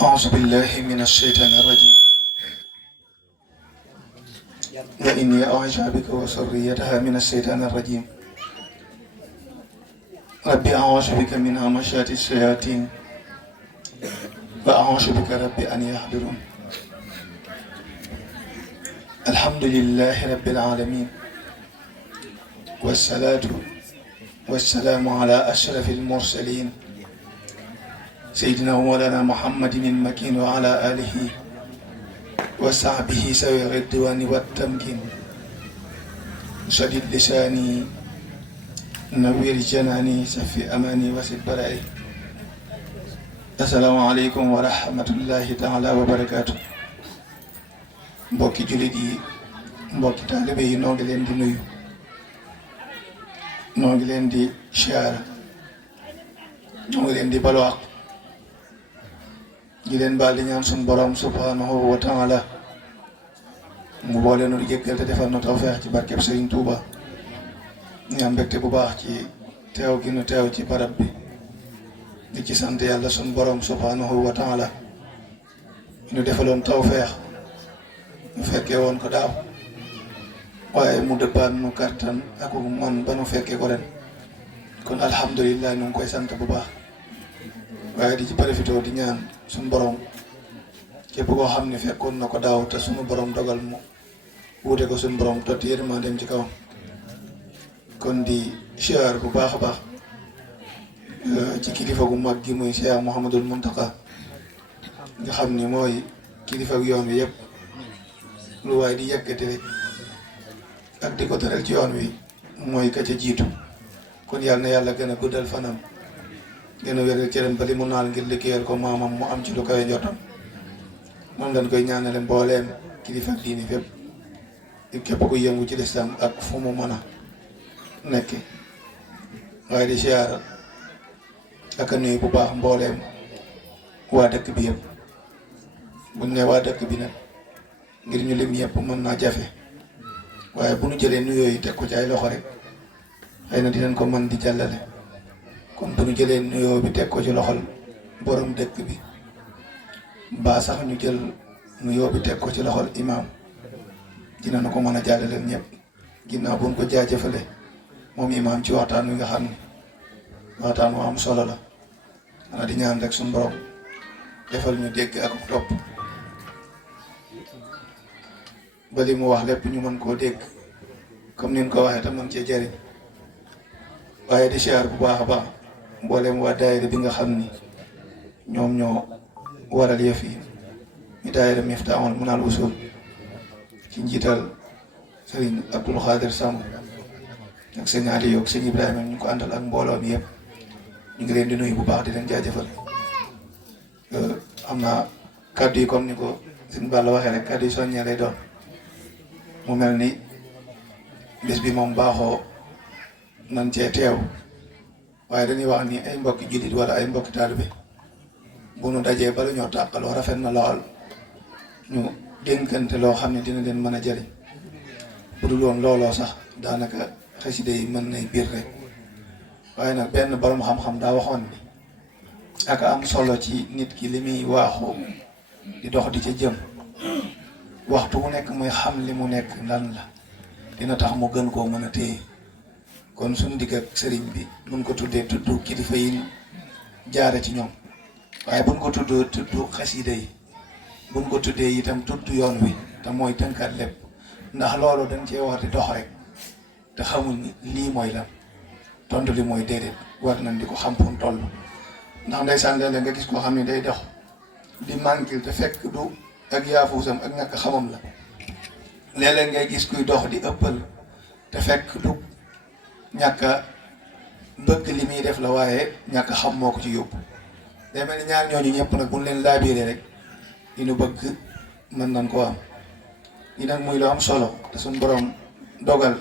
أعوذ بالله من الشيطان الرجيم وإني أعوذ بك وذريتها من الشيطان الرجيم ربي أعوذ بك من همزات الشياطين وأعوذ بك ربي أن يحضرون الحمد لله رب العالمين والصلاة والسلام على أشرف المرسلين سيدنا ومولانا محمد المكين وعلى آله وصحبه سوي الرضوان والتمكين شديد لساني نوير جناني سفي أماني وسد برائي السلام عليكم ورحمة الله تعالى وبركاته mbokki jullit yi mbokki taalibe yi noo ngi leen di nuyu noo ngi leen di siyaara noo ngi leen di balwaax di leen baal di ñaan suñu borom subhanahu wa taala mu boole nu di jéggal te defal na tawfeex ci barkeb Sëriñ Tuuba ñaan mbégte bu baax ci teew gi nu teew ci barab bi di ci sant yàlla suñu borom subhanahu wa taala ñu defaloon tawfeex ñu fekkee woon ko daaw waaye mu dëppaan nu kartan ak man ba nu fekkee ko ren kon alhamdulillah ñu ngi koy sant bu baax waaye di ci profité di ñaan suñu borom képp koo xam ne fekkoon na ko daaw te suñu borom dogal mu wuute ko suñu borom tot yërma dem ci kawam kon di siyaar bu baax a baax ci kilifa gu mag gi muy Cheikh Mouhamadul Mountakha nga xam ni mooy kilifa gu yoon wi yëpp lu waaye di yëkkati rek ak di ko tëral ci yoon wi mooy ka ca jiitu kon yàlla na yàlla gën a guddal fanam gën a wéral cëram ba li mu naal ngir liggéeyal ko maamam mu am ci lu koy njottam moom lañ koy ñaanale mbooleem kilifa diini fépp képp ku yëngu ci lislaam ak fu mu mën a nekk waaye di siyaara ak a nuyu bu baax mbooleem waa dëkk bi yëpp buñ ne waa dëkk bi nag ngir ñu lim yëpp mën naa jafe waaye bu ñu jëlee nuyoo yi teg ko ci ay loxo rek xëy na dinañ ko mën di jàllale kon bu ñu jëlee nuyoo bi teg ko ci loxol borom dëkk bi mbaa sax ñu jël nuyoo bi teg ko ci loxol imaam dinañ ko mën a jàllaleel ñëpp ginnaaw bu ñu ko jaajëfale moom imaam ci waxtaan wi nga xam ne waxtaan wu am solo la xanaa di ñaan rek suñu borom defal ñu dégg ak topp ba li mu wax lépp ñu mën koo dégg comme ni ñu ko waxee te mën cee jëriñ waaye di siyaar bu baax a baax mboolem waa daayira bi nga xam ni ñoom ñoo waral yëf yi ñu daayira Miftaahul Minal Wusul ci njiital sëriñ Abdul Xaadir Samb ak sëñ Aliou ak sëñ Ibrahima ñu ko àndal ak mbooloo mi yëpp ñu ngi leen di nuyu bu baax di leen jaajëfal xam naa kàddu yi comme ni ko sëñ Balla waxee rek kàddu yi soññee lay doon mu mel ni bés bi moom baaxoo nan cee teew waaye dañuy wax ni ay mbokki jullit wala ay mbokki taalibe bu nu dajee bala ñoo tàqaloo rafet na lool ñu dénkante loo xam ne dina leen mën a jëriñ bu dul woon looloo sax daanaka xasida yi mën nay biir rek waaye nag benn borom xam-xam daa waxoon ni ak am solo ci nit ki li muy waaxu di dox di ca jëm waxtu mu nekk muy xam li mu nekk lan la dina tax mu gën koo mën a téye kon suñu digg ak sëriñ bi mun ko tuddee tudd kilifa yi jaare ci ñoom waaye buñ ko tudd xasida yi buñ ko tuddee itam tudd yoon wi te mooy tënkaat lépp ndax loolu dañ cee war di dox rek te xamul ni lii mooy lan tontu li mooy déedéet war nañ di ko xam fu mu toll ndax ndeysaan léeg-léeg nga gis koo xam ne day dox di manquil te fekk du ak yaafuusam ak ñàkk xamam la léeg-léeg ngay gis kuy dox di ëppal te fekk du ñàkk a bëgg li muy def la waaye ñàkk a xam moo ko ci yóbbu day mel ni ñaar ñooñu ñëpp nag buñ leen laabiiree rek li nu bëgg mën nañ koo am li nag muy lu am solo te suñ borom dogal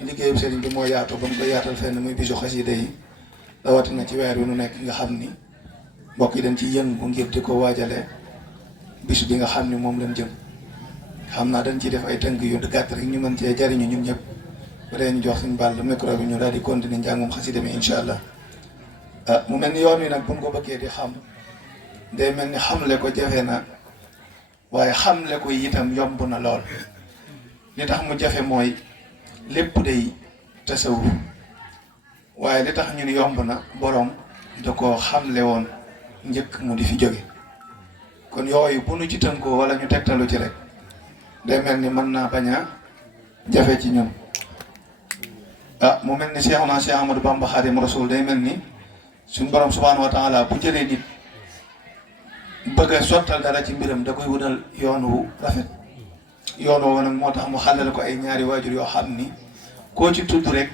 liggéeyu sëriñ bi moo yaatu ba mu koy yaatal fenn muy bisu xasida yi rawatina ci weer wi nu nekk nga xam ni mbokk yi dañ ci yëngu ngir di ko waajale bisu bi nga xam ni moom lañ jëm xam naa dañ ciy def ay tënk yu gàtt rek ñu mën cee jariñu ñun ñëpp bu dee ñu jox suñu bàll micro bi ñu daal di continuer njàngum xasida mi incha allah mu mel ni yoon wi nag buñ ko bëggee di xam day mel ni xamle ko jafe na waaye xamle ko itam yomb na lool. li tax mu jafe mooy lépp day tasawuf waaye li tax ñu ni yomb na boroom da ko xamle woon njëkk mu di fi jóge. kon yooyu bu nu ci tënkoo wala ñu tegtalu ci rek day mel ni mën naa bañ a jafe ci ñun. mu mel ni Seexuna Seex Ahmadu Bamba Xaadimu Rasuul day mel ni suñ borom subhaanahu wa taala bu jëlee nit bëgg a sottal dara ci mbiram da koy wutal yoon wu rafet. yoon woowu nag moo tax mu xàllal ko ay ñaari waajur yoo xam ni koo ci tudd rek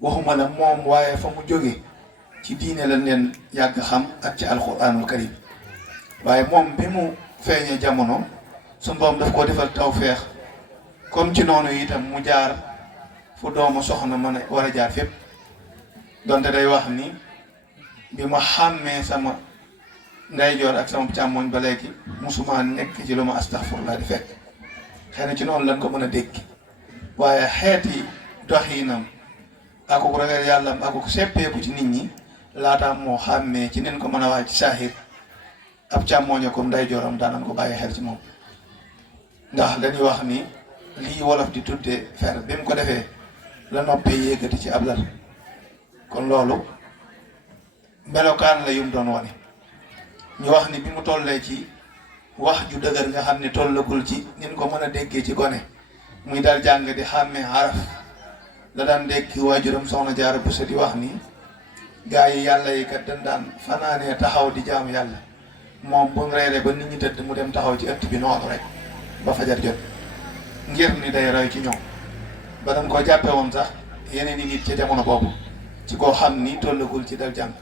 waxuma la moom waaye fa mu jóge ci diine lañ leen yàgg xam ak ci alxuraanul karim waaye moom bi mu feeñee jamono suñ borom daf koo defal tawfeex comme ci noonu itam mu jaar fu doomu soxna mën a war a jaar fépp. donte day wax ni bi ma xàmmee sama ndeyjoor ak sama càmmoñ ba léegi musuma nekk ci lu ma astaxfirullah di fekk. xëy na ci noonu lañ ko mën a dégg waaye xeeti doxinam akuk ragal yàllam akuk seppeeku ci nit ñi laataam moo xàmmee ci nen ko mën a wax ci saaxir ab càmmooñe ko ndeyjooram daanan ko bàyyi xel ci moom. ndax dañuy wax ni lii wolof di tudde fer bi mu ko defee la noppee yéegati ci ab lal. kon loolu melokaan la yum doon wane. ñu wax ni bi mu tollee ci wax ju dëgër nga xam ne tollagul ci nin ko mën a déggee ci gone muy daal jàng di xàmmee araf la daan dégg waajuram soxna Jaara Buso di wax ni gaa yi yàlla yi kat dañ daan fanaanee taxaw di jaamu yàlla moom bu mu reeree ba nit ñi tëdd mu dem taxaw ci ëtt bi noonu rek ba fajar jot ngir ni day roy ci ñoom ba dañ koo jàppe woon sax yeneen i nit ci jamono boobu ci koo xam ni tollagul ci dal jàng.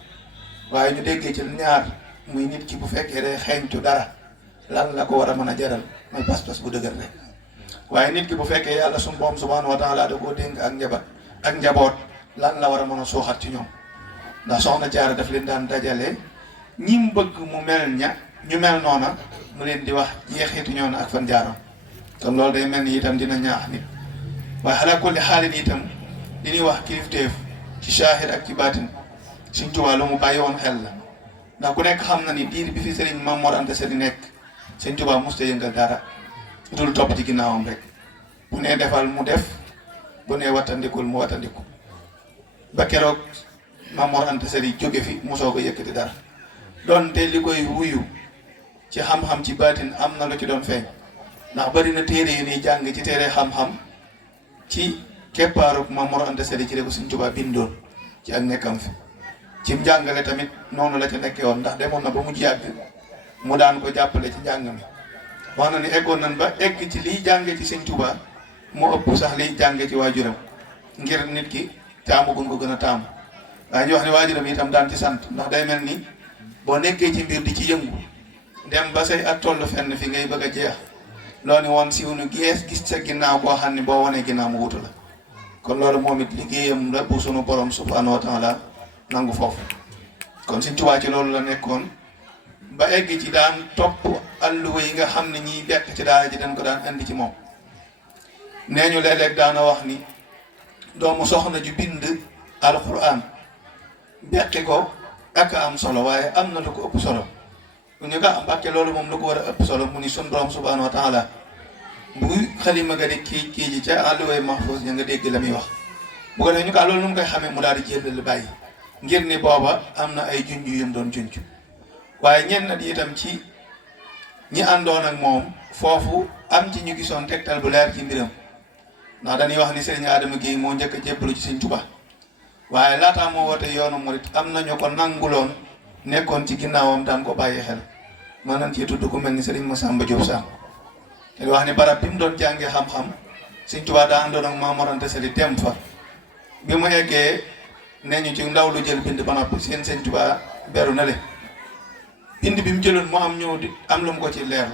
waaye ñu déggee ci ñaar muy nit ki bu fekkee day xeeñtu dara lan la ko war a mën a jaral mooy pas-pas bu dëgër rek. waaye nit ki bu fekkee yàlla suñu borom subhaanahu wa taala da koo dénk ak njaboot lan la war a mën a suuxat ci ñoom. ndax soxna Jaara daf leen daan dajale ñi mu bëgg mu mel ñu mel noona mu leen di wax jeexitu ñoo na ak fan jaaram. kon loolu day mel ni itam dina ñaax nit waaye xalaa kulli xaalin itam li ñuy wax kilifteef ci saahir ak ci baatin Sëriñ Tuubaa lu mu bàyyi woon xel la. ndax ku nekk xam na ni diir bi fi Sëriñ Maam Mor Anta Sali nekk Sëriñ Tuubaa musta yëngal dara dul topp ci ginnaawam rek bu nee defal mu def bu nee wattandikul mu wattandiku ba keroog Maam Mor Anta Sali jóge fi mosoo ko yëkkati dara. donte li koy wuyu ci xam-xam ci baatin am na lu ci doon feeñ ndax bari na téere yu ñuy jàng ci téere xam-xam ci keppaaruk Maam Mor Anta Sali ci la ko Sëriñ Tuubaa bindoon ci ak nekkam fi. ci njàngale tamit noonu la ca nekkee woon ndax demoon na ba mu yàgg mu daan ko jàppale ci njàng mi wax na ni eggoon nañ ba egg ci liy jànge ci Sëriñ Tuubaa moo ëpp sax liy jànge ci waajuram ngir nit ki taamu gun ko gën a taamu. waaye ñu wax ne waajuram itam daan ci sant ndax day mel ni boo nekkee ci mbir di ci yëngu dem ba say at toll fenn fi ngay bëgg a jeex loo ni woon siw nu gees gis sa ginnaaw boo xam ne boo wanee ginnaaw mu wutu la. kon loolu moom it liggéeyam la bu sunu borom subhaanahu wa taala nangu foofu. kon Sëriñ Tuubaa ci loolu la nekkoon ba egg ci daan topp alluwa yi nga xam ne ñiy dekk ci daara ji dañ ko daan indi ci moom. nee ñu léeg-léeg daana wax ni doomu soxna ju bind alquran beqi ko ak am solo waaye am na lu ko ëpp solo bu ñu ko Mbàkke loolu moom lu ko war a ëpp solo mu ni sun borom subhaanahu wa taala bu xalima ga di kii ji ca alluway mahfuz ña nga dégg la muy wax bu ko defee ñu ko loolu nu mu koy xamee mu daal di jël bàyyi ngir ni booba am na ay junj yu mu doon junj waaye ñenn di itam ci ñi àndoon ak moom foofu am ci ñu gisoon tegtal bu leer ci mbiram ndax dañuy wax ni Serigne Adama Guèye moo njëkk a jébbalu ci Sëriñ Tuubaa waaye laataa moo woote yoonu murit am na ñu ko nanguloon nekkoon ci ginnaawam daan ko bàyyi xel mën nañ ci tudd ku mel ni Serigne Massamba Diop Sam te wax ni barab bi mu doon jàngee xam-xam Sëriñ Tuubaa daa àndoon ak Maam Mor Anta Sali dem fa bi mu eggee nee ñu ci ndaw lu jël bind ba noppi seen Sëriñ Tuubaa beru na le bind bi mu jëloon moo am ñëw di am lu mu ko ci leer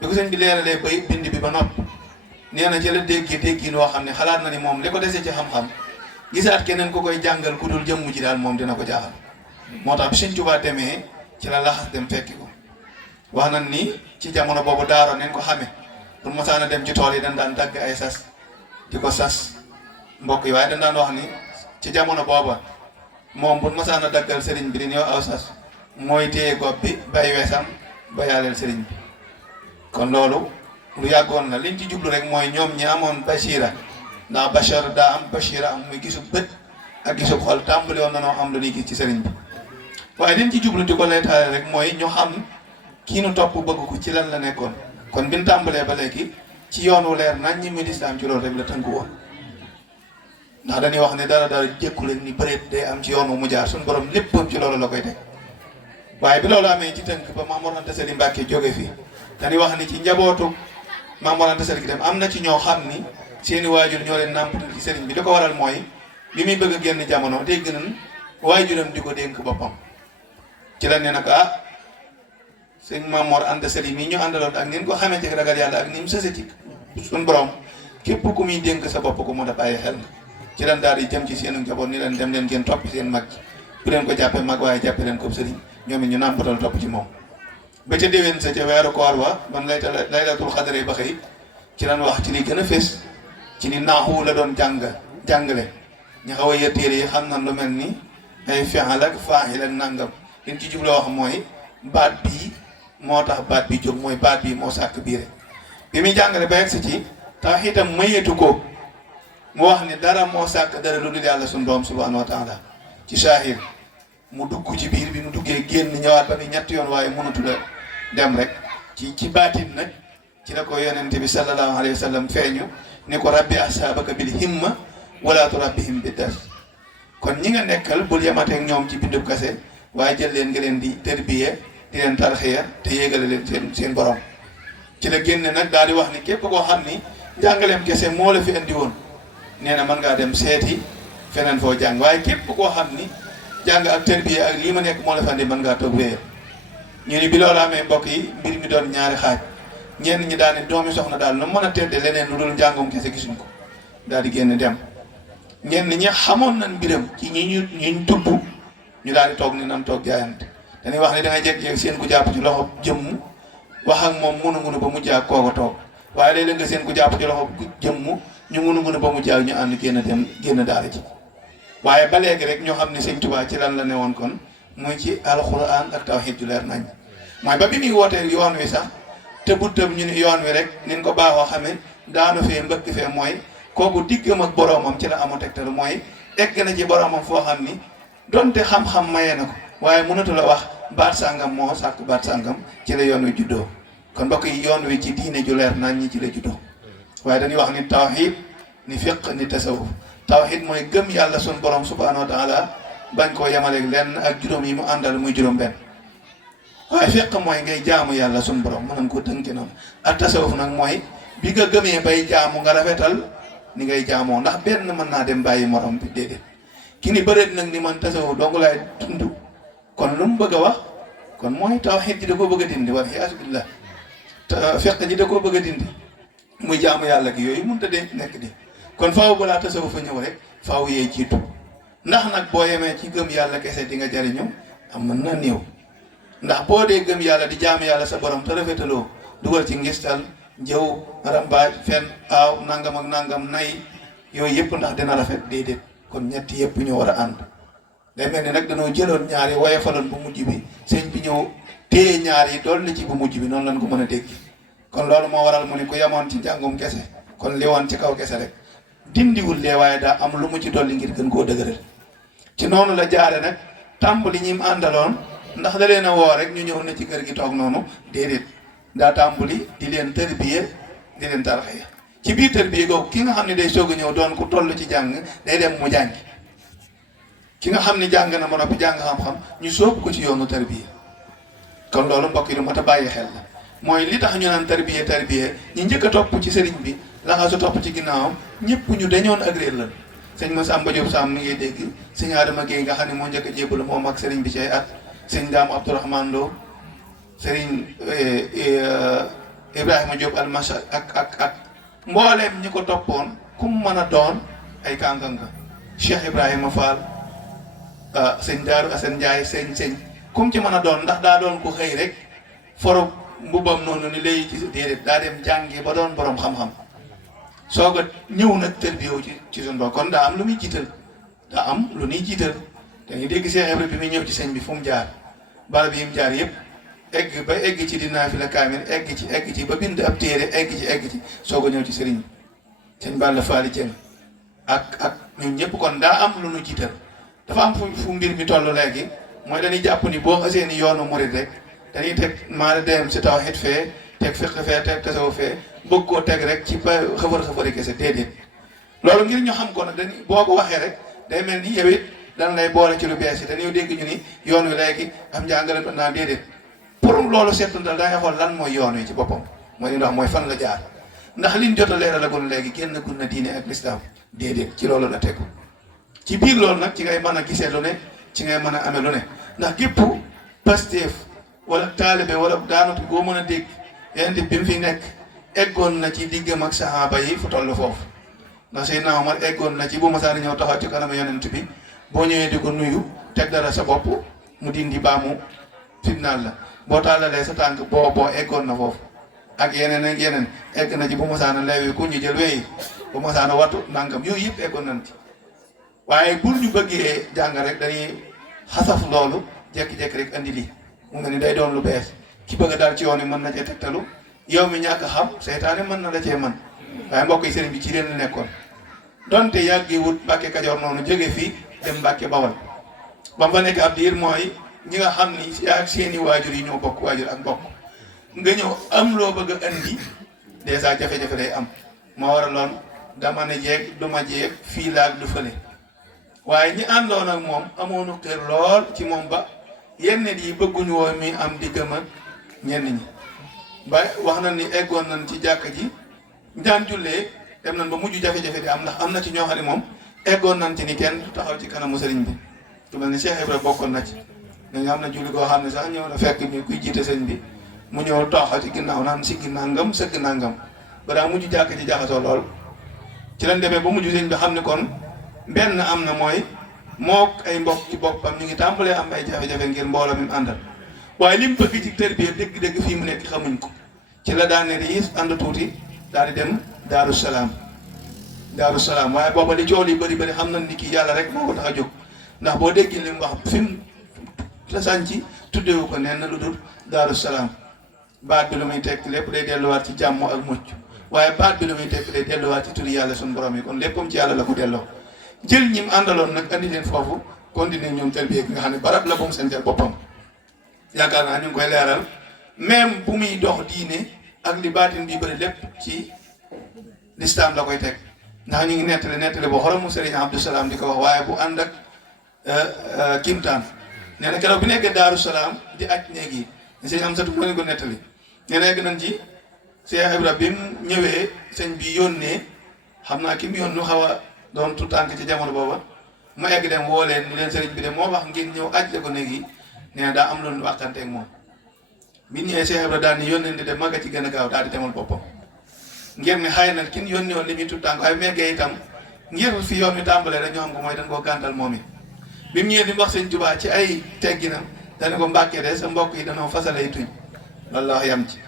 bi ko sëñ bi leeralee bay bind bi ba noppi nee na ci la déggi noo xam ne xalaat na ni moom li ko desee ci xam-xam gisaat keneen ku koy jàngal ku dul jëmm ji daal moom dina ko jaaxal moo tax bi Sëriñ Tuubaa demee ci la laxas dem fekki ko wax na ni ci jamono boobu daaro neen ko xamee pour mosaana dem ci tool yi dañ daan dagg ay sas di ko sas mbokk yi waaye dañ daan wax ni ci jamono booba moom bu mosaana daggal sëriñ bi di ñëw aw sas mooy téye gopp bi bay weesam ba yàlleel sëriñ bi kon loolu lu yàggoon la liñ ci jublu rek mooy ñoom ñi amoon bashira ndax bashar daa am bashira am muy gisub bët ak gisub xol tàmbali woon na noo am lu ñuy gis ci sëriñ bi waaye liñ ci jublu di ko leetaale rek mooy ñu xam kii nu topp bëgg ko ci lan la nekkoon kon biñ tàmbalee ba léegi ci yoonu leer nañ ñi muy lislaam ci loolu rek la tënku woon ndax dañuy wax ne dara jékku leen ni bëreet day am ci yoonu mu jaar suñu borom léppam ci loolu la koy teg waaye bi loolu amee ci tënk ba Maam Mor Anta Sali Mbàkke jóge fi dañuy wax ni ci njabootu Maam Mor Anta Sali gi dem am na ci ñoo xam ni seeni waajur ñoo leen nàmpatal ci sëriñ bi li ko waral mooy bi muy bëgg a génn jamono dégg nañ waajuram di ko dénk boppam ci la ne nag sëñ Maam Mor Anta Sali mii ñu àndaloon ak ni ko xamee ci ragal yàlla ak ni mu sëse ci suñu borom képp ku muy dénk sa bopp ko mën a bàyyi xel ci lan daal di jëm ci seen njaboot ni leen dem leen ngeen topp seen mag ji bu leen ko jàppee mag waaye jàppee leen ko sëriñ ñoom it ñu nàmpatal topp ci moom ba ca déwén sa ca weeru koor wa ban laylatul xadare ba xëy ci lan wax ci li gën a fés ci ni naaxu la doon jàngale ñu xaw a yër téere yi xam na lu mel ni ay fi'al ak faa'il ak nangam liñ ci jubloo wax mooy baat bii moo tax baat bi jóg mooy baat bii moo sàkk bii rek bi muy jàngale ba yegg si ci tax itam mayeetu ko mu wax ni dara moo sàkk dara lu dul yàlla suñu doom subhanahu wa taala ci saahir mu dugg ci biir bi mu duggee génn ñëwaat ba ni ñetti yoon waaye mënatu la dem rek ci baatin nag ci la ko yonente bi sallallahu alayhi wa sallam feeñu ni ko rabbi ashaabaka bil himma wala turabbihim bi dars kon ñi nga nekkal bul yemateeg ñoom ci bindub kase waaye jël leen nga leen di tërbiye di leen tarxiya te yéegale leen seen borom ci la génne nag daal di wax ni képp koo xam ni njàngaleem kese moo la fi indi woon nee na mën ngaa dem seeti feneen foo jàng waaye képp koo xam ni jàng ak tërbiye ak lii ma nekk moo la fi indi mën ngaa toog wéyal ñu ni bi loolu amee mbokk yi mbir mi doon ñaari xaaj ñenn ñi daal ne doomi soxna daal nu mën a tedde leneen lu dul njàngum kese gisuñ ko daal di génn dem ñenn ñi xamoon nañ mbiram ci ñi tudd ñu daal di toog ni nan toog jaayante dañuy wax ne da ngay jékki-jékki seen ku jàpp ci loxo jëmm wax ak moom ngunu ba mu jaag kooka toog waaye léeg-léeg nga seen ku jàpp ci loxo jëmm ñu ngunu ba mu jaag ñu ànd génn daara ji waaye ba léegi rek ñoo xam ne sëñ Tuubaa ci lan la ne woon kon muy ci alxuraan ak tawhiid ju leer nañ mooy ba bi muy wootee yoon wi sax te bu tëb ñu ni yoon wi rek nin ko baaxoo xamee daanu fee mbëkk fee mooy kooku diggam ak boroomam ci la amoo tegtal mooy egg na ci boroomam foo xam ni donte xam-xam maye na ko waaye mënatu la wax baat sàngam moo sàkk baat sàngam ci la yoon wi juddoo kon mbokk yi yoon wi ci diine ju leer nañ ñi ci la juddoo waaye dañuy wax ni tawhiid ni fiq ni tasawuf tawhiid mooy gëm yàlla sun borom subhanahu wa taala bañ koo yemaleeg lenn ak juróom yi mu àndal muy juróom benn waaye fiq mooy ngay jaamu yàlla sun borom mën nañ ko tënki noonu ak tasawuf nag mooy bi nga gëmee bay jaamu nga rafetal ni ngay jaamoo ndax benn mën naa dem bàyyi morom bi déedéet ki ni bëreet nag ni man tasawuf dong laay dund kon lu mu bëgg a wax kon mooy tawhiid ji da koo bëgg a dindi wal iyaazu billah fiq ji da koo bëgg a dindi muy jaamu yàlla gi yooyu mënut a denc nekk di kon faaw balaa tasawuf fa ñëw rek faaw yee jiitu ndax nag boo yemee ci gëm yàlla kese di nga jariñu am mën na néew ndax boo dee gëm yàlla di jaamu yàlla sa borom te rafetaloo dugal ci ngistal jëw rambaaj fen aaw nangam ak nangam nay yooyu yëpp ndax dina rafet déedéet kon ñetti yëpp ñoo war a ànd day mel ni nag dañoo jëloon ñaar yi woyofaloon bu mujj bi sëñ bi ñëw téye ñaar yi dool na ci bu mujj bi noonu lañ ko mën a dégg kon loolu moo waral mu ni ku yemoon ci njàngum kese kon li woon ci kaw kese rek dindiwul lee waaye daa am lu mu ci dolli ngir gën koo dëgëral ci noonu la jaare nag tàmbali ñi mu àndaloon ndax da leen a woo rek ñu ñëw na ci kër gi toog noonu déedéet daa tàmbali di leen tërbiye di leen tarxiya ci biir tërbiye googu ki nga xam ne day soog a ñëw doon ku toll ci jàng day dem mu jàngi ki nga xam ne jàng na ba noppi jàng xam-xam ñu sóob ko ci yoonu tërbiye kon loolu mbokk yi lu mat a bàyyi xel la mooy li tax ñu naan tërbiye ñi njëkk a topp ci sëriñ bi laxaa su topp ci ginnaawam ñëpp ñu dañoon ak réer la sëñ Massamba Diop Sam mi ngay dégg sëñ Adama Gueye nga xam ne moo njëkk a jébbalu moom ak sëriñ bi ci ay at sëñ Daam Abdourahmane Lo sëriñ Ibrahima Diop almasa ak mbooleem ñi ko toppoon kum mën a doon ay kànganga Cheikh Ibrahima Fall sëñ Daaru Assane Ndiaye sëñ kum ci mën a doon ndax daa doon ko xëy rek foro mbubam noonu ni lay ci déedéet daa dem jàngi ba doon borom xam-xam soog a ñëw nag tërbiyewu ci suñu bopp kon daa am lu muy jiital daa am lu ñuy jiital dañuy dégg Cheikh Ibrahima bi muy ñëw ci sëñ bi fu mu jaar barab yi mu jaar yëpp egg ba egg ci di naafila kaamil egg ci ba bind ab téere egg ci soog a ñëw ci sëriñ sëñ Balla Faali Jeng ak ñun ñëpp kon daa am lu nu jiital dafa am fu mbir mi toll léegi mooy dañuy jàpp ni boo xasee ni yoonu murid rek dañuy teg maa dem si tawhid fee teg fiqh fee teg tasawuf fee bëgg koo teg rek ci ba xëfar kese déedéet loolu ngir ñu xam ko nag dañuy boo ko waxee rek day mel ni yow it dañ lay boole ci lu bees yi dañuy dégg ñu ni yoon wi léegi am njàngale naa déedéet pour loolu seetantal da ngay xool lan mooy yoon wi ci boppam mooy li ndax mooy fan la jaar ndax liñ jot a leeralagoon léegi génn gun na diine ak lislaam déedéet ci loolu la tegu ci biir loolu nag ci ngay mën a gisee lu ne ci ngay mën a amee lu ne ndax gépp Pastef wala taalibe wala daanatu boo mën a dégg yonent bi mu fi nekk eggoon na ci diggam ak saxaaba yi fu toll foofu ndax Seydina Omar eggoon na ci bu masaani ñëw taxaw ci kanam yonent bi boo ñëwee di ko nuyu teg dara sa bopp mu dindi baamu fitnaal la boo tàllalee sa tànk boo eggoon na foofu ak yeneen egg na ci bu masaana leewi ku ñu jël weyi bu masaana wattu nangam yooyu yëpp eggoon nañ ci waaye bul ñu bëggee jàng rek dañuy xasaf loolu jekki-jekki rek andi lii mu nga ni day doon lu bees ki bëgg a daal ci yoon wi mën na cee tegtalu yow mi ñàkk a xam seytaane mën na la cee man waaye mbokk yi sëriñ bi ci leen la nekkoon donte yàggi wut Mbàkke Kajoor noonu jóge fii dem Mbàkke Bawal ba mu fa nekk ab diir mooy ñi nga xam ni ak seeni waajur yi ñoo bokk waajur ak mbokk nga ñëw am loo bëgg a andi dèjà jafe-jafe day am moo waraloon dama ne jeeg du ma jeeg fii laag du fële waaye ñi àndoon ak moom amoonu xër lool ci moom ba yenn yi bëgguñu woon mi am diggam ak ñenn ñi ba wax na ni eggoon nañ ci jàkka ji daan jullee dem nañ ba mujj jafe-jafe di am ndax am na ci ñoo xam ne moom eggoon nañ ci ni kenn du taxaw ci kanamu sëriñ bi ku mel ni Cheikh Ibra bokkoon na ci dañu am na julli koo xam ne sax ñëw na fekk ni kuy jiite sëñ bi mu ñëw taxaw ci ginnaaw naan siggi nangam sëgg nangam ba daa mujj jàkka ji jaxasoo lool ci lañ demee ba mujj sëñ bi xam ne kon benn am na mooy mook ay mbokk ci boppam ñu ngi tàmbalee am ay jafe-jafe ngir mbooloo mi mu àndal waaye li mu bëgg ci tërbiya dëgg-dëgg fii mu nekk xamuñ ko ci la daan ne riis ànd tuuti daal di dem Daaru Salaam waaye booba li coow li bëri xam nañ ni kii yàlla rek moo ko tax a jóg ndax boo déggee li mu wax fi mu la sànci tuddeewu ko nen na lu dul Daaru Salaam baat bi lu muy tekk lépp day delluwaat ci jàmm ak mucc waaye baat bi lu muy tekk day delluwaat ci turi yàlla suñu borom yi kon léppam ci yàlla la ko delloo jël ñi mu àndaloon nag andi leen foofu continuer ñoom tërbiya gi nga xam ne barab la bu mu seen boppam yaakaar naa ñu ngi koy leeral même bu muy dox diine ak li baatin bi bëri lépp ci lislaam la koy teg ndax ñu ngi nettali boo xolam mu Sëriñ Abdou Salaam di ko wax waaye bu ànd ak kimtaan nee na keroog bi nekk Daaru Salaam di aj néeg yi sëñ am satu moo leen ko nettali nee na egg nañ ci Cheikh Ibra bi mu ñëwee sëñ bi yónnee xam naa ki mu yónnu xaw a doon tu tànk ci jamono booba mu egg dem woo leen ni leen sëriñ bi de moo wax ngeen ñëw ajle ko néeg yi nee na daa am loolu waxante ak moom bi ñëwee Cheikh Ibra daal ni yónnee di dem magga ci gën a gaaw daal di demal boppam ngir ne xëy na kin yónni woon li muy tu tànk waaye meggee itam ngir fi yoon wi tàmbalee rek ñoo xam ko mooy dañ koo gàntal moom it bi mu ñëwee di wax sëñ Tuubaa ci ay tegginam dana ko Mbàkke de sa mbokk yi danoo fasale yi tuñ loolu la wax yam ci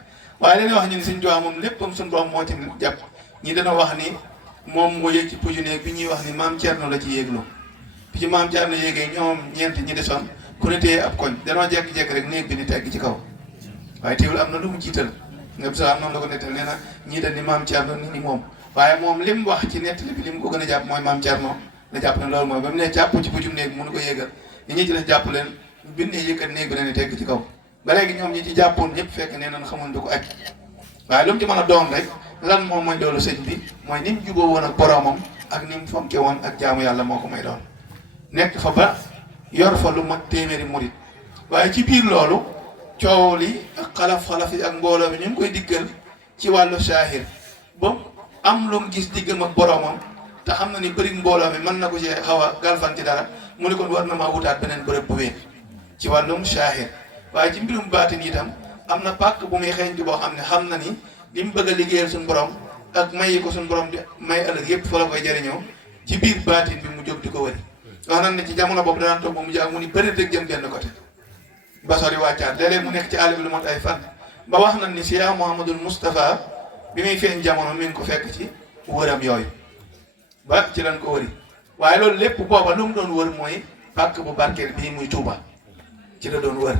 waaye dañuy wax ñu ni sëñ Tuubaa moom léppam suñu borom moo ci jàpp ñi dana wax ni moom moo yëg ci puju néeg bi ñuy wax ni maam Cerno la ci yéegloo bi ci maam Cerno yéegee ñoom ñeent ñi desoon ku ne téye ab koñ danoo jekki-jekki rek néeg bi ni tegg ci kaw waaye teewul am na lu mu jiital nga bis am noonu la ko nettal nee na ñii dañ ni maam Cerno ni moom waaye moom li mu wax ci nettali bi li mu ko gën a jàpp mooy maam Cerno la jàpp ne loolu mooy ba mu ne jàpp ci pujum néeg mënu ko yéegal ñi ñi ci des jàpp leen bind yëkkat néeg bi leen tegg ci kaw ba léegi ñoom ñi ci jàppoon ñëpp fekk nee nañ xamoon du ko aj waaye lu mu ci mën a doon rek lan moom mooy doolu sëñ bi mooy ni mu juboo woon ak boromam ak ni mu fonke woon ak jaamu yàlla moo ko may doon nekk fa ba yor fa lu mat téeméeri murit waaye ci biir loolu coow li ak xalaf yi ak mbooloo mi ñu ngi koy diggal ci wàllu saahir ba am lu mu gis diggam ak boromam te xam na ni bëri mbooloo mi mën na ko ci xaw a galfan ci dara mu ne kon war na maa wutaat beneen bërëb bu wéet ci wàllum saahir waaye ci mbirum baatin itam am na pàkk bu muy xeeñ ci boo xam ne xam na ni li mu bëgg a liggéeyal suñu borom ak may yi ko suñu borom di may ëllëg yëpp fa la koy jëriñoo ci biir baatin bi mu jóg di ko wëri wax nañ ne ci jamono boobu danaan toog ba mu jàng mu ni bëri rek jëm benn côté ba sori wàccaat léeg-léeg mu nekk ci àll bi lu mot ay fan ba wax nañ ni Cheikh Mouhamadul Moustapha bi muy feeñ jamono mi ngi ko fekk ci wëram yooyu ba ci lañ ko wëri waaye loolu lépp booba lu mu doon wër mooy pàkk bu barkeel bii muy Touba ci la doon wër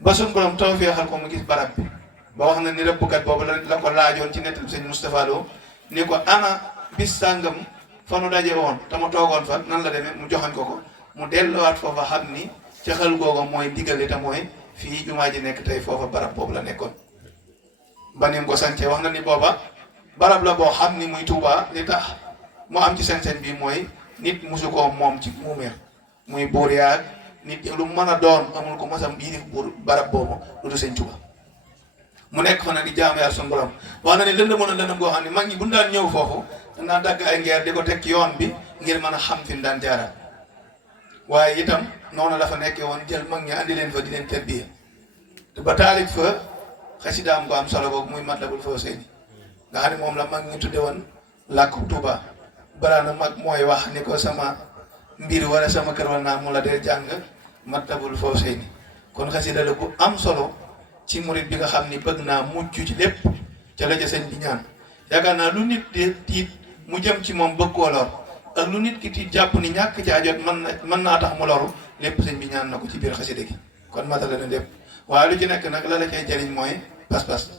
ba suñ borom tawfeexal ko mu gis barab bi ba wax na ni rëbbkat boobu la ko laajoon ci nettal sëñ Moustapha Lo ni ko ana bis sàngam fa nu daje woon te ma toogoon fa nan la demee mu joxañ ko mu delluwaat foofa xam ni ca xel googa mooy ndigal te mooy fii jumaa ji nekk tey foofa barab boobu la nekkoon. ba ni mu ko sancee wax na ni booba barab la boo xam ni muy Touba li tax mu am ci sañ-sañ bi mooy nit musu koo moom ci muumeer muy buur yaag nit lu mën a doon amul ko masam bii buur barab boobu lu du sëñ Touba mu nekk fa nag di jaamu yàlla suñu borom wax na ni lëndëmoon na lëndëm goo xam ne mag ñi bu ñu daan ñëw foofu danaa dagg ay ngeer di ko teg ci yoon bi ngir mën a xam fi mu daan jaaraat waaye itam noonu la fa nekkee woon jël mag ñi andi leen fa di leen tarbiyee te ba taalif fa xasidaam ko am solo boobu muy Matlabul Fawzayni nga xam ne moom la mag ñi tudde woon làkku Touba baraana mag mooy wax ni ko sama mbir wala sama kër wala naa mu la dee jàng Matlabul Fawzayni kon xasida la bu am solo ci murit bi nga xam ni bëgg naa mucc ci lépp ca la ca sëñ bi ñaan yaakaar naa lu nit di tiit mu jëm ci moom bëgg koo lor ak lu nit ki tiit jàpp ni ñàkk caa jot mën naa tax mu loru lépp sëñ bi ñaan na ko ci biir xasida gi kon matala na lépp waaye lu ci nekk nag la la cay jëriñ mooy pas-pas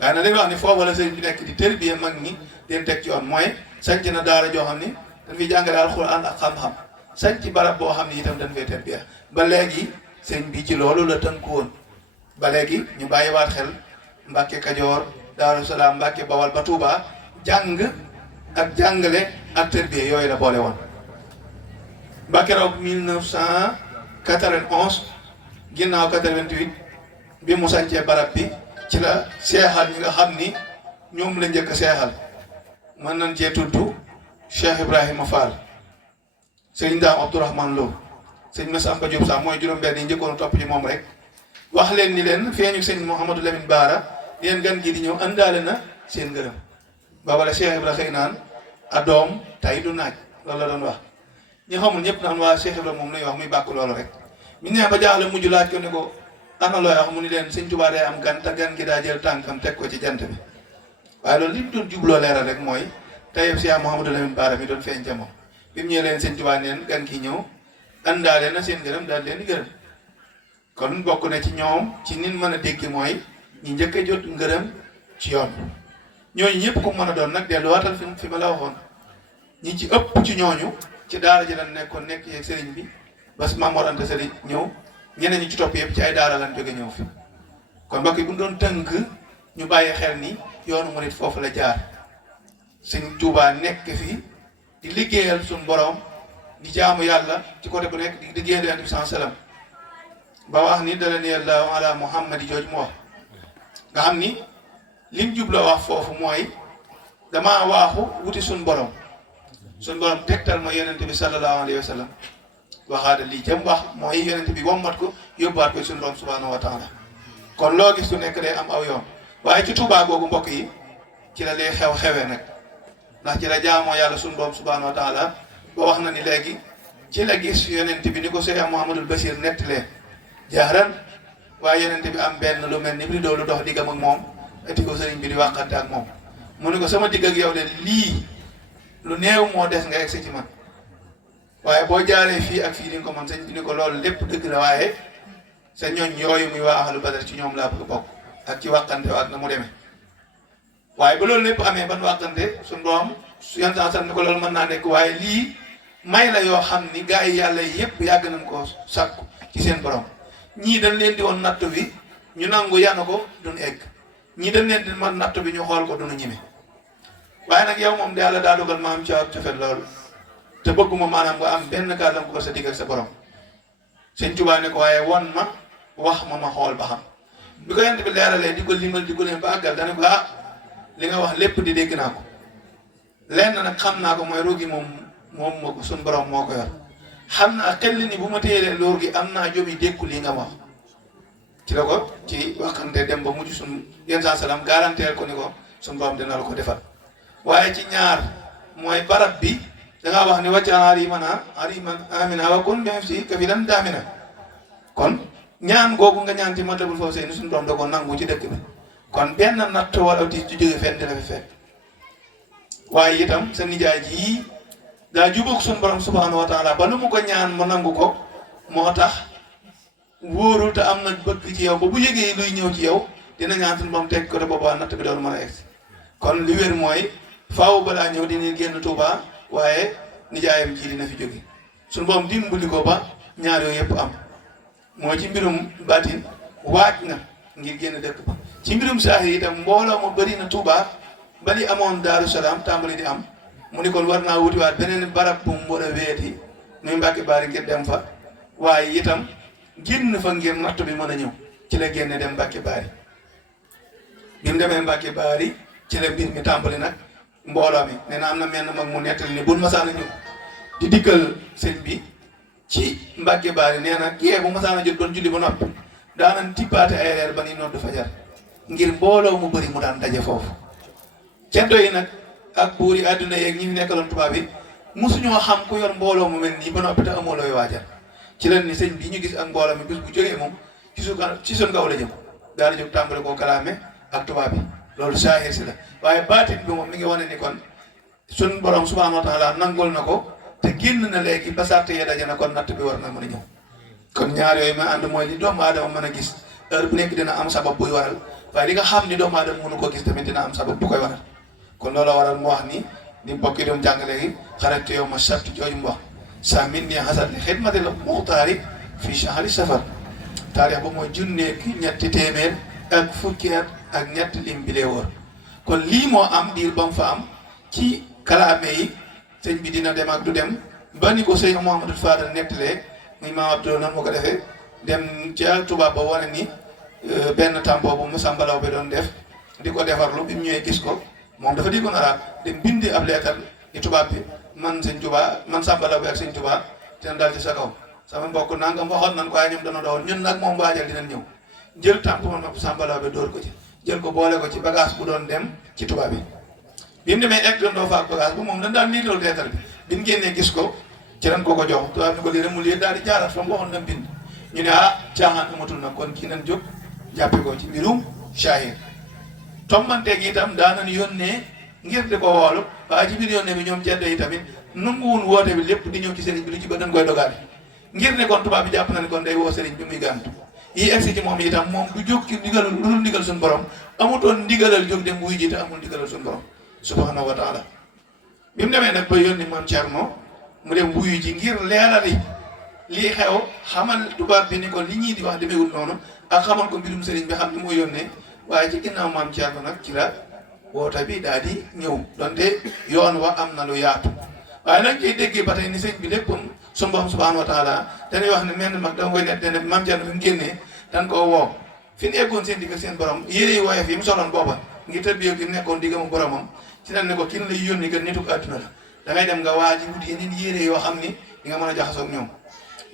waaye nag dañuy wax ni foofu la sëñ bi nekk di tërbiye mag ñi den teg ci yoon mooy sanc na daara joo xam ni dañ fiy jàngale alxuraan ak xam-xam sanc barab boo xam ni itam dañ fay tërbiye ba léegi sëñ bi ci loolu la tënku woon ba léegi ñu bàyyiwaat xel Mbàkke Kajoor Daaru Salaam Mbàkke Bawal ba Touba jàng ak jàngale ak tërbiye yooyu la boole woon ba keroog 1991 ginnaaw 88 bi mu sancee barab bi ci la seexal ñi nga xam ni ñoom la njëkk a seexal mën nañ cee tudd Cheikh Ibrahima Fall sëñ Daam Abdourahman Lo sëñ Massamba Diop sax mooy juróom-benn yi njëkkoon topp ci moom rek wax leen ni leen feeñu sëñ Mouhamadou Lamine Baara leen gan gi di ñëw àndaale na seen ngërëm booba la Cheikh Ibrahima xëy naan a doom tay du naaj loolu la doon wax ñi xamul ñëpp naan waa Cheikh Ibrahima moom lay wax muy bàkk loolu rek mi nee ba jaaxle mujj laaj ko ne ko ana looy wax mu ni leen sëñ Tuubaa day am gan te gan gi daa jël tànkam teg ko ci jant bi waaye loolu li mu doon jubloo leeral rek mooy tey Cheikh Mouhamadou Lamine Baara mi doon feeñ ca moom bi mu ñëwee leen sëñ Tuubaa neen gan gi ñëw àndaale na seen ngërëm daal leen di gërëm kon bokk na ci ñoom ci nit mën a dégg mooy ñi njëkk a jot ngërëm ci yoon ñooñu ñëpp ku mën a doon nag delluwaatal fi ma la waxoon ñi ci ëpp ci ñooñu ci daara ji lan nekkoon nekk yeeg sëriñ bi bas Mamoor Anta Sali ñëw ñeneen ñi ci topp yëpp ci ay daara lan jóge ñëw fi kon mbokk yi bu ñu doon tënk ñu bàyyi xel ni yoonu murit foofu la jaar sëñ Tuubaa nekk fi di liggéeyal suñu borom di jaamu yàlla ci côté bu nekk di liggéeyal Yonent bi sallallahu alayhi wasallam ba wax ni dala ni Allahu ala Muhammad jooju mu wax nga xam ni lim jubloo wax foofu mooy damaa waaxu wuti suñu borom tegtal mooy Yonent bi sallallahu alayhi wasallam waxaada lii jëm wax mooy Yonent bi wommat ko yóbbuwaat ko suñu borom subhanahu wa taala kon loo gis su nekk day am aw yoon waaye ci Tuubaa googu mbokk yi ci la lay xew-xewee nag ndax ci la jaamoo yàlla suñu borom subhanahu wa taala ba wax na ni léegi ci la gis Yonent bi ni ko Cheikh Mouhamadul Bachir nettalee jaaran waaye Yonent bi am benn lu mel ni rideau lu dox diggam ak moom eti ko sëriñ bi di waxante ak moom mu ne ko sama digg ak yow de lii lu néew moo des nga egsi ci man waaye boo jaaree fii ak fii di nga ko man sëñ bi ni ko loolu lépp dëgg la waaye sa ñooñ yooyu muy waa ahlu badar ci ñoom laa bëgg bokk ak ci waxante waat na mu demee waaye ba loolu lépp amee ban waxante suñu doom su yantan san ni ko loolu mën naa nekk waaye lii may la yoo xam ni gars yi yàlla yëpp yàgg nañ koo sàkku ci seen borom ñii dañ leen di woon nattu bi ñu nangu yanu ko duñu egg ñii dañ leen di man nattu bi ñu xool ko duñu ñime waaye nag yow moom yàlla daa dogal ma am ci ak cofet loolu te bëgguma maanaam nga am benn gàllankoor sa digg ak sa borom sëñ Tuubaa ne ko waaye won ma wax ma xool ba xam bi ko Yonent bi leeralee di ko limal di ko leen ba àggal dana ko li nga wax lépp di dégg naa ko lenn nag xam naa ko mooy ruugi moom moo ko suñ borom moo ko yor xam naa xel ni bu ma téyelee lóor gi am naa jomi dékku lii nga wax ci la ko ci waxante dem ba mujj suñ yenn saa salaam garanteel ko ni ko suñ borom dina la ko defal waaye ci ñaar mooy barab bi dangaa wax ni wàcc ariman amina wa kun bi si ka fi dan daamina kon ñaan googu nga ñaan ci Matlabul Fawzayni suñu borom da ko nangu ci dëkk bi kon benn natt wala tiis ju jóge fenn di la fi fekk waaye itam sa nijaay ji daa jubóog suñu borom subhanahu wa taala ba lu mu ko ñaan mu nangu ko moo tax wóorul te am na bëgg ci yow ba bu yëgee luy ñëw ci yow dina ñaan suñu borom teg ko te boobaa natt bi doon mën a egsi kon li wér mooy faaw balaa ñëw dina génn Touba waaye nijaayam ji dina fi jóge suñu borom dimbali ko ba ñaar yooyu yëpp am mooy ci mbirum baatin waaj na ngir génn dëkk ba ci mbirum saahir itam mbooloo ma bëri na Touba bali amoon Daaru Salaam tàmbali di am mu ni kon war naa wutiwaat beneen barab bu mu war a weeti muy Mbàkke Baari ngir dem fa waaye itam génn fa ngir natt bi mën a ñëw ci la génne dem Mbàkke Baari bi mu demee Mbàkke Baari ci la mbir mi tàmbali nag mbooloo mi nee na am na menn mag mu nettali ni bul masaana ñëw di dikkal sëñ bi ci Mbàkke Baari nee na gée bu masaana jot doon julli ba noppi daanan tippaate ay reer ba ni nodd fajar ngir mbooloo mu bëri mu daan daje foofu ceddo yi nag ak buur yi àdduna yeeg ñi fi nekkaloon tubaab yi mosuñoo xam ku yor mbooloo mu mel nii ba noppi te amoo looy waajal ci leen ni sëñ bi ñu gis ak mbooloo mi bis bu jógee moom ci suñ kaw la jëm daal di jóg tàmbali koo kalaame ak tubaab bi loolu saahir si la waaye baatin bi moom mi ngi wane ni kon suñ borom subhaanahu wa taala nangul na ko te génn na léegi ba sart yee daje na kon natt bi war na mën a ñëw kon ñaar yooyu ma ànd mooy li doomu aadama mën a gis heure bu nekk dina am sabab buy waral waaye li nga xam ni doomu aadama mënu ko gis tamit dina am sabab bu koy waral kon loolu waral mu wax ni ni mbokk yi doon jàngale gi xaratu yow ma sartu jooju mu wax sa min ni xasat li xidmati la muxtaari fii shahri safar taarix ba mooy junneeki ñetti téeméer ak fukki at ak ñett lim bi lee wóor kon lii moo am diir ba mu fa am ci kalaame yi sëñ bi dina dem ak du dem ba ni ko sëñ Mouhamadou Fadal nettalee muy maam Abdou nan moo ko defee dem ca tubaab ba wane ni benn tampo bu mu sàmbalaw bi doon def di ko defarlu bi mu ñëwee gis ko moom dafa déggoon arab dem bindi ab leetar ni tubaab bi man sëñ Tuubaa man sàmbalaw bi ak sëñ Tuubaa dina dal ci sa kaw sama mbokk nangam waxoon nan ko waaye ñoom dana doon ñun nag moom waajal dinañ ñëw jël tampo man sàmbalaw bi dóor ko ci jël ko boole ko ci bagage bu doon dem ci tubaab bi bi mu demee egg doon doo faak bagage bu moom dañ daan lii loolu leetar bi mu génnee gis ko ci ren ko jox tubaab ni ko lii rek mu lii daal di jaarat fa mu waxoon na bind ñu ne caaxaan amatul nag kon kii nañ jóg jàppe ko ci mbirum shahir tombanteeg itam daanan yónnee ngir di ko woolu waaye ci biir yónnee bi ñoom ceddo yi tamit nanguwun woote bi lépp di ñëw ci sëriñ bi lu ci ba dañ koy dogaale ngir ne kon tubaab bi jàpp na ne kon day woo sëriñ bi muy gàntu yi egsi ci moom itam moom du jóg ci ndigalal lu dul ndigal suñu borom amutoon ndigalal jóg dem wuy ji te amul ndigalal suñu borom subhanahu wa taala bi mu demee nag ba yónni maam Thierno mu dem wuyu ji ngir leerali lii xew xamal tubaab bi ni ko li ñii di wax demeewul noonu ak xamal ko mbirum sëriñ bi xam ni moo yónnee waaye ci ginnaaw maam Thierno nag ci la woote bi daal di ñëw donte yoon wa am na lu yaatu waaye nag ciy déggee ba tey ni sëñ bi léppam suñu borom subhanahu wa taala dañuy wax ne menn mag dama koy net ne maam Thierno bi mu génnee dañ koo woo fi ñu eggoon seen digg seen borom yére yi woyof yi mu soloon booba ngir tërbiyee gi nekkoon diggamu boromam ci lañ ne ko kin lay yónni kat nitu àdduna la da ngay dem nga waa ji wut yeneen yére yoo xam ni di nga mën a jaxasoo ak ñoom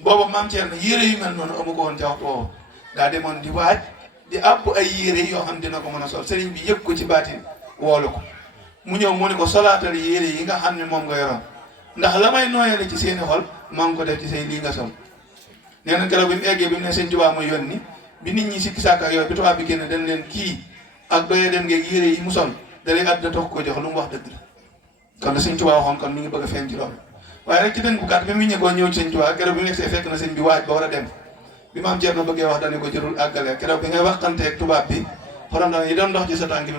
booba maam Thierno yére yu mel noonu amu ko woon ca waxtu woowu daa demoon di waaj di àbb ay yére yoo xam dina ko mën a sol sëriñ bi yëg ko ci baatin woolu ko mu ñëw mu ne ko solaatal yére yi nga xam ne moom nga yoroon ndax la may nooyale ci seeni xol maa ngi ko def ci say lii nga sol nee na keroog bi mu eggee bi mu ne sëñ Tuubaa ma yónni bi nit ñi sikki sàkk ak yooyu bi tubaab bi génn dañ leen kii ak doyee dem ngeeg yére yi mu sol da lay àdduna toog ko jox lu mu wax dëgg la kon la sëñ Tuubaa waxoon kon mi ngi bëgg a feeñ ci loolu waaye rek ci dënk bu gàtt bi mu ñëkoo ñëw ci sëñ Tuubaa keroog bi mu egsee fekk na sëñ bi waaj ba war a dem bi maam Thierno bëggee wax dañu ko jërul àggale keroog bi ngay waxtanteeg tubaab bi xorom dana yi doon dox ci sa tànk bi